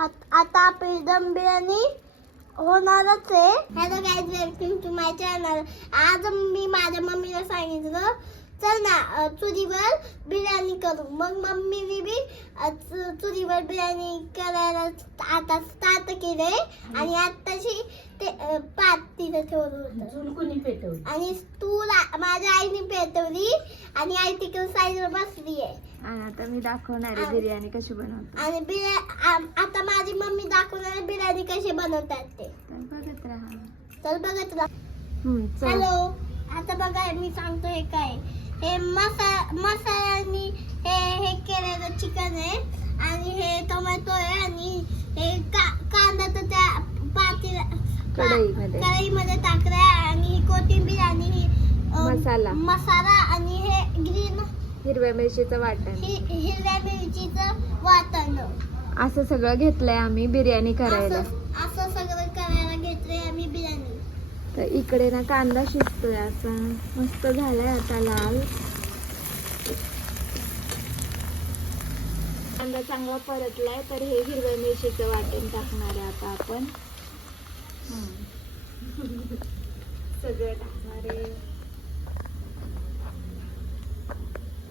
आता आपली दम बिर्याणी होणारच आहे. Hello guys, welcome to my channel. आज मी माझ्या मम्मीला सांगितलं चल ना चुलीवर बिर्याणी करू. मग मम्मीने बी चुलीवर बिर्याणी करायला आता स्टार्ट केले. आणि आताशी ते पात तिथं ठेवलं होतं. कोणी पेटवली आणि स्टूल माझ्या आईने पेटवली आणि आई तिकडे साईडवर बसली आहे. आणि आता मी दाखवणार आहे बिर्याणी कशी बनवतो. आणि आता माझी मम्मी दाखवणार आहे बिर्याणी कशी बनवतात ते. तर बघत राहा. तर बघत राहा. चल. हॅलो, आता बघा मी सांगतो हे काय. हे मसाल्यानी हे केलेलं चिकन आहे आणि हे टोमॅटो आहे आणि हे कांदा तर त्या कढईमध्ये टाकलाय आणि ही कोथिंबीर आणि ही मसाला आणि हे ग्रीन हिरव्या मिरचीचं वाटण, हिरव्या मिरचीचं वाटण असं सगळं घेतलंय आम्ही बिर्याणी करायला. असं सगळं करायला घेतलंय आम्ही बिर्याणी. तर इकडे ना कांदा शिजतोय असा मस्त झालाय आता लाल. कांदा चांगला परतलाय तर हे हिरव्या मिरचीचं वाटण टाकणार आहे आता आपण. सगळं टाकणार आहे.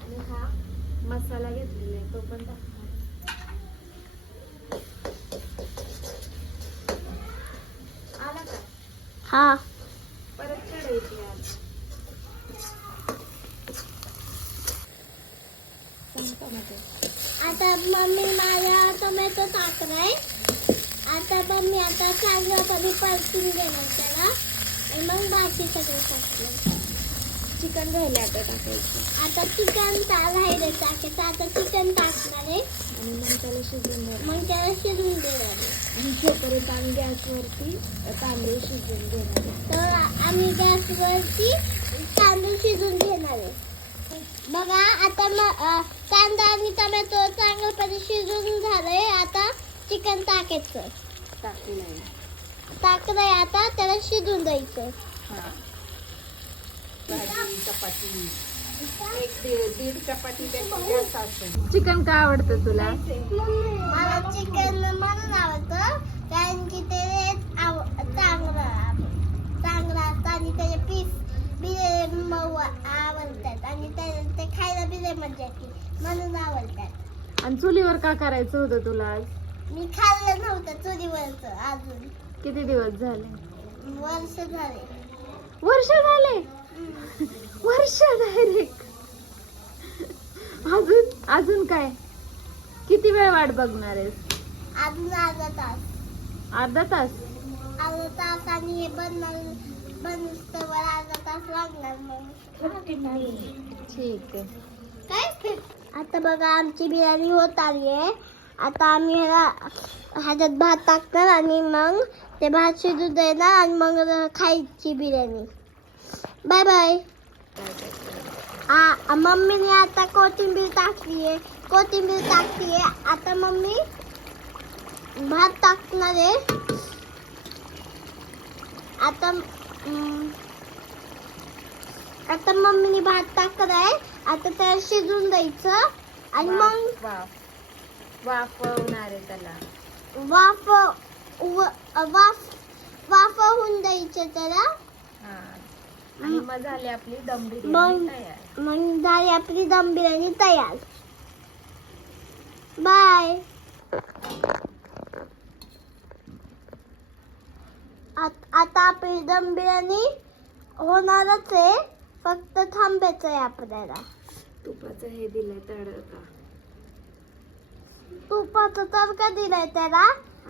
आणि हा मसाला घेतलेला आहे तो पण टाकणार. आला का? हा, परत कढईतली आज आता मम्मी माझ्या टोमॅटो टाकलाय. आता मम्मी चांगलं कधी परतून घेणार त्याला आणि मग बाकी सगळं टाकलं. चिकन घ्यायला आता टाकायचं. आता चिकन राहिले टाकायचं. आता चिकन टाकणार आहे आणि मग त्याला शिजवून द्यायचं. मग त्याला शिजवून देणार आहे. आणि तोपर्यंत आम्ही गॅसवरती तांदूळ शिजवून घेणार आहे. तर आम्ही गॅसवरती तांदूळ शिजवून घेणार आहे. बघा आता कांदा आणि टोमॅटो चांगल्यापणे शिजवून झालंय. आता चिकन टाकायचं. टाकलंय आता त्याला शिजवून द्यायचं. चपाती दीड चपाती जास्त असते. चिकन का आवडतं तुला? मला चिकन म्हणून आवडतं कारण की ते चांगलं असतं आणि त्याचे पीस बिले मऊ आवडतात आणि ते खायला बिले मजा येते म्हणून आवडतात. आणि चुलीवर का करायचं होतं तुला आज? मी खाल्लं नव्हतं चुलीवरचं अजून. किती दिवस झाले? वर्ष झाले. वर्ष झाले? वर्ष डायरेक्ट. अजून काय किती वेळ वाट बघणार आहेस? अजून अर्धा तास. अर्धा तास? अर्धा तास आणि हे बनवस्तवर अर्धा तास लागणार. मग ठीक आहे. काय आता बघा आमची बिर्याणी होत आली आहे. आता आम्ही ह्याच्यात भात टाकणार आणि मग ते भात शिजू देणार आणि मग खायची बिर्याणी. Bye bye. मम्मीने आता कोथिंबीर टाकलीये. आता मम्मी भात टाकणार आहे. आता मम्मीने भात टाकलाय. आता त्याला शिजून द्यायचं आणि मग वाफवणार आहे त्याला. वाफवून द्यायचं त्याला. आणि मग झाली आपली दम बिर्याणी तयार. मग झाली आपली दम बिर्याणी तयार. बाय. आता आपली दम बिर्याणी होणारच आहे. फक्त थांबायचं आहे आपल्याला. तुपाचं हे दिलंय तडका. तुपाचा तडका दिलाय त्याला.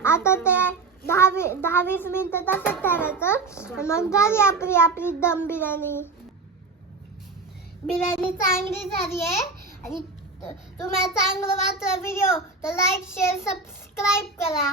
आता ते 10-20 मिनिटं तसंच ठेवायचं. मग झाली आपली दम बिर्याणी. बिर्याणी चांगली झाली आहे. आणि तुम्हाला चांगलं वाटलं व्हिडिओ तर लाईक शेअर सबस्क्राईब करा.